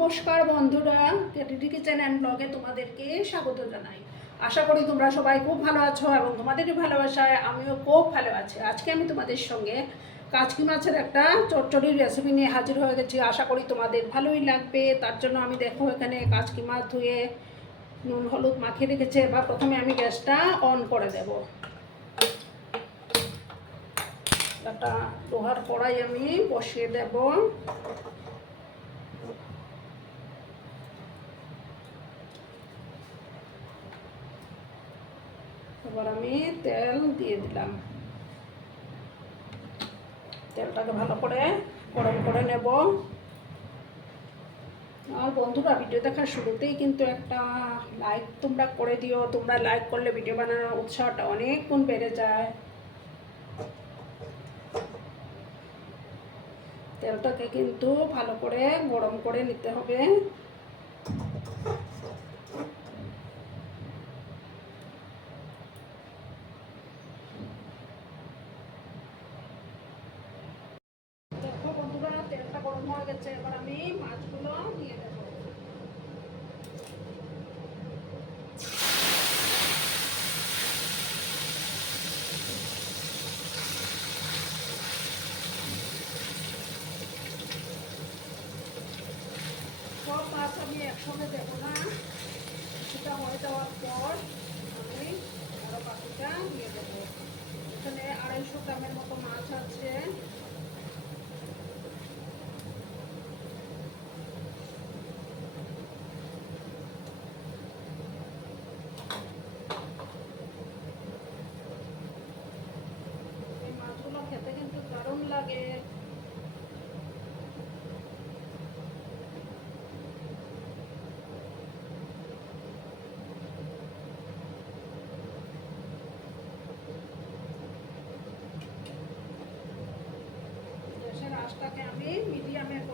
নমস্কার বন্ধুরা কেটিডি kitchen and ব্লগে তোমাদেরকে স্বাগত জানাই। আশা করি তোমরা সবাই খুব ভালো আছো এবং তোমাদেরই ভালোবাসায় আমিও খুব ভালো আছি। আজকে আমি তোমাদের সঙ্গে কাচকি মাছের একটা চটচড়ির রেসিপি নিয়ে হাজির হয়ে গেছি। আশা করি তোমাদের ভালোই লাগবে। তার জন্য আমি দেখো এখানে কাচকি মাছ ধুয়ে নুন, হলুদ মাখিয়ে রেখেছে। এবার প্রথমে আমি গ্যাসটা অন করে দেব। একটা লোহার কড়াই আমি বসিয়ে দেব। আমি তেল দিয়ে দিলাম। তেলটাকে ভালো করে গরম করে নেব। আর বন্ধুরা, ভিডিও দেখার শুরুতেই কিন্তু একটা লাইক তোমরা করে দিও। তোমরা লাইক করলে ভিডিও বানানোর উৎসাহটা অনেক গুণ বেড়ে যায়। তেলটাকে কিন্তু ভালো করে গরম করে নিতে হবে দেখো বন্ধুরা তেলটা গরম হয়ে গেছে এবার আমি মাছগুলো দিয়ে দেবো সব মাছ আমি একসঙ্গে দেবো না সেটা হয়ে যাওয়ার পর আমি আরও বাকিটা দিয়ে দেবো আড়াইশো গ্রামের মতো মাছ আছে। Mírame.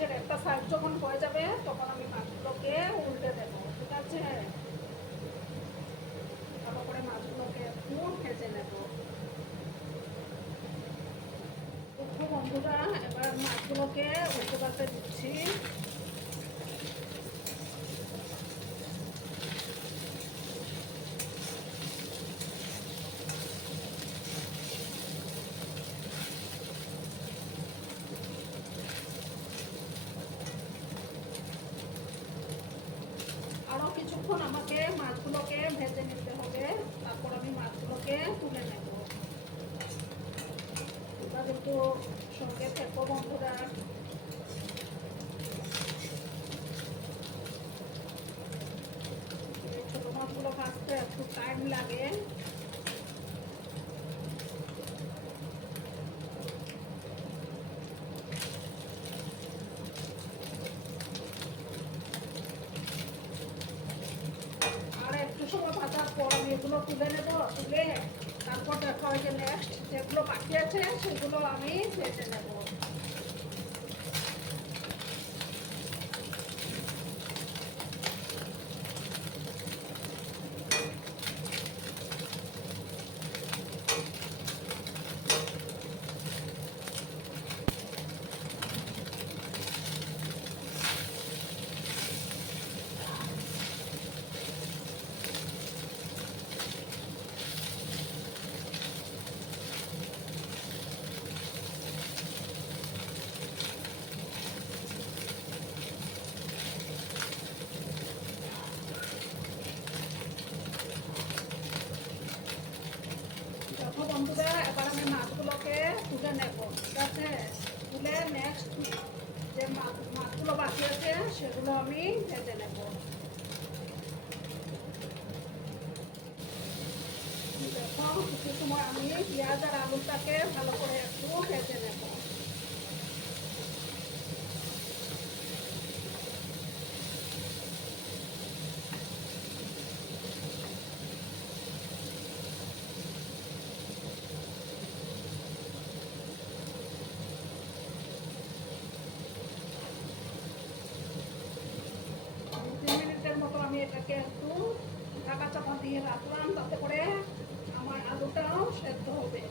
মাছের একটা সাইড যখন হয়ে যাবে, তখন আমি মাছগুলোকে উল্টে দেবো, ঠিক আছে? ভালো করে মাছগুলোকে নুন ভেজে নেব। বন্ধুরা, এবার মাছগুলোকে উল্টে পাল্টে দিচ্ছি আরও কিছুক্ষণ আমাকে মাছগুলোকে ভেজে নিতে হবে। তারপর আমি মাছগুলোকে তুলে নেব। তোমরা কিন্তু সঙ্গে থেকো বন্ধুরা। ছোটো মাছগুলো ভাজতে একটু টাইম লাগে আর একটু সময় ভাজার পর আমি এগুলো তুলে নেব, তুলে তারপর দেখা হয় যে নেক্সট যেগুলো বাকি আছে, সেগুলো আমি ভেজে নেব দেখো বন্ধুরা এবার আমি মাছগুলোকে তুলে নেব ঠিক আছে তুলে নেক্সট যে মাছ- মাছগুলো বাকি আছে সেগুলো আমি ভেজে নেব দেখো কিছু সময় আমি পেঁয়াজ আর আলুটাকে ভালো করে একটু ভেজে নেব এটাকে একটু দিয়ে রাখলাম, তাতে করে আমার আলুটাও সেদ্ধ হবে।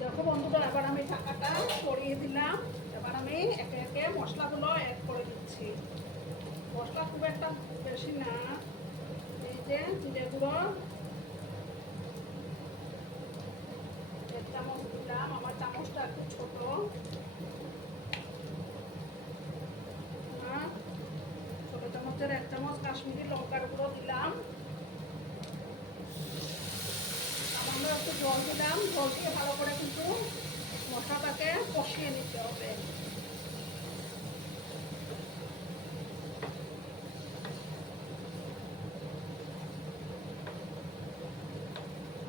দেখো বন্ধুরা, এবার আমি ঢাকাটা সরিয়ে দিলাম। এবার আমি একে একে মশলাগুলো অ্যাড করে দিচ্ছি। মশলা খুব একটা বেশি না। এই যে জিরে গুঁড়ো এক চামচ দিলাম। আমার চামচটা একটু ছোট আর ছোট চামচের এক চামচ কাশ্মীরি লঙ্কার গুঁড়ো দিলাম সামান্য একটু জল দিলাম জল দিয়ে ভালো করে কিন্তু মশলাটাকে কষিয়ে নিতে হবে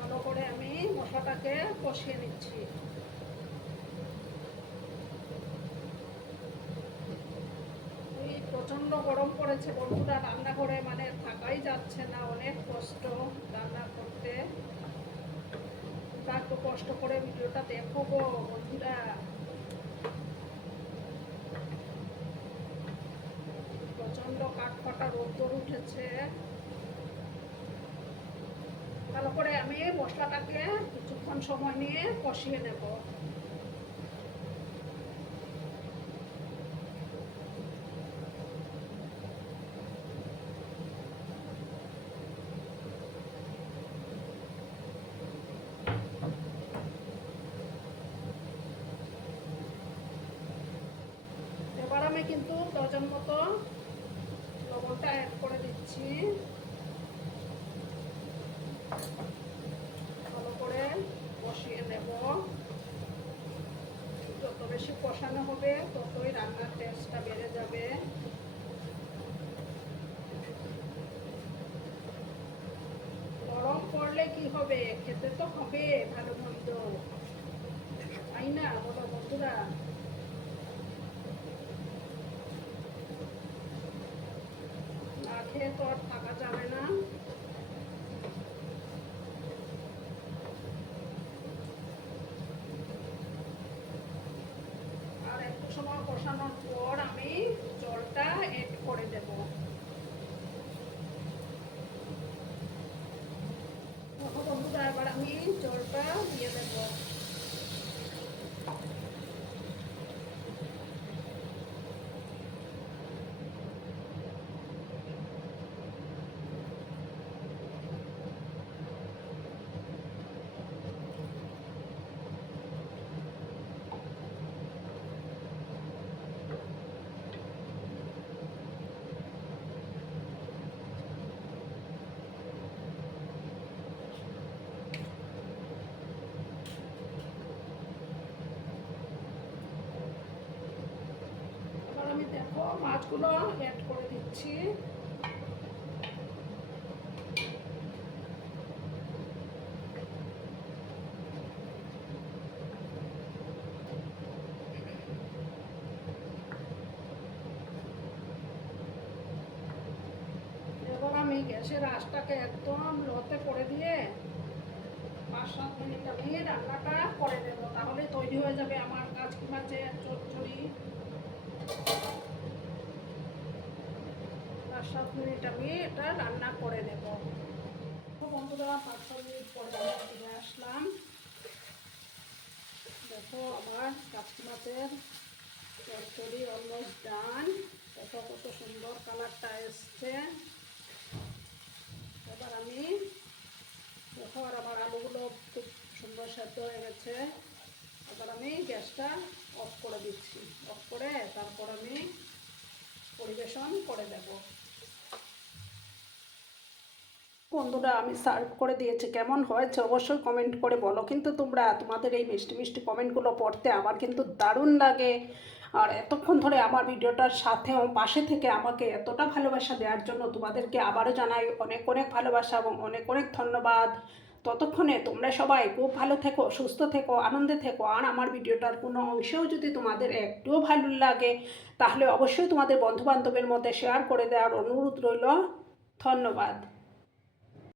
ভালো করে আমি মশলাটাকে কষিয়ে নিচ্ছি প্রচণ্ড গরম পড়েছে বন্ধুরা, রান্নাঘরে মানে থাকাই যাচ্ছে না, অনেক কষ্ট রান্না করতে। তোমরা একটু কষ্ট করে ভিডিওটা দেখো গো বন্ধুরা। প্রচণ্ড কাঠফাটা রোদ্দর উঠেছে। ভালো করে আমি মশলাটাকে কিছুক্ষণ সময় নিয়ে কষিয়ে নেব। এবার আমি কিন্তু ডজন মতো লবণটা অ্যাড করে দিচ্ছি। ভালো করে কষিয়ে নেব। যত বেশি কষানো হবে, ততই রান্নার টেস্টটা বেড়ে যাবে। গরম করলে কি হবে? খেতে তো হবে, ভালো মন্দ। তাই না বলো বন্ধুরা? খেয়ে তো থাকা যাবে না আর একটু সময় কষানোর পর আমি জলটা এড করে দেব দেখো বন্ধুরা এবার আমি জলটা দিয়ে দেব এবার আমি দেখো মাছগুলো অ্যাড করে দিচ্ছি। আমি গ্যাসের আঁচটাকে একদম লোতে করে দিয়ে পাঁচ সাত মিনিট আমি রান্নাটা করে দেব তাহলে তৈরি হয়ে যাবে আমার কাজকি মাছের চচ্চড়ি। পাঁচ সাত মিনিট আমি এটা রান্না করে নেব। বন্ধুরা, পাঁচ সাত মিনিট পরে আমি ফিরে আসলাম। দেখো, আমার মাছের চচ্চড়ি অলমোস্ট ডান দেখো, কত সুন্দর কালারটা এসছে। এবার আমি, দেখো, আর আমার আলুগুলো খুব সুন্দর সেদ্ধ হয়ে গেছে। এবার আমি গ্যাসটা অফ করে দিচ্ছি। অফ করে তারপর আমি পরিবেশন করে দেব। বন্ধুরা, আমি সার্ভ করে দিয়েছি। কেমন হয়েছে অবশ্যই কমেন্ট করে বলো। কিন্তু তোমরা তোমাদের এই মিষ্টি মিষ্টি কমেন্টগুলো পড়তে আমার কিন্তু দারুণ লাগে। আর এতক্ষণ ধরে আমার ভিডিওটার সাথে ও পাশে থেকে আমাকে এতটা ভালোবাসা দেওয়ার জন্য তোমাদেরকে আবারও জানাই অনেক অনেক ভালোবাসা এবং অনেক অনেক ধন্যবাদ। ততক্ষণে তোমরা সবাই খুব ভালো থেকো, সুস্থ থেকো, আনন্দে থেকো। আর আমার ভিডিওটার কোনো অংশেও যদি তোমাদের একটুও ভালো লাগে, তাহলে অবশ্যই তোমাদের বন্ধুবান্ধবের মধ্যে শেয়ার করে দেওয়ার অনুরোধ রইল। ধন্যবাদ।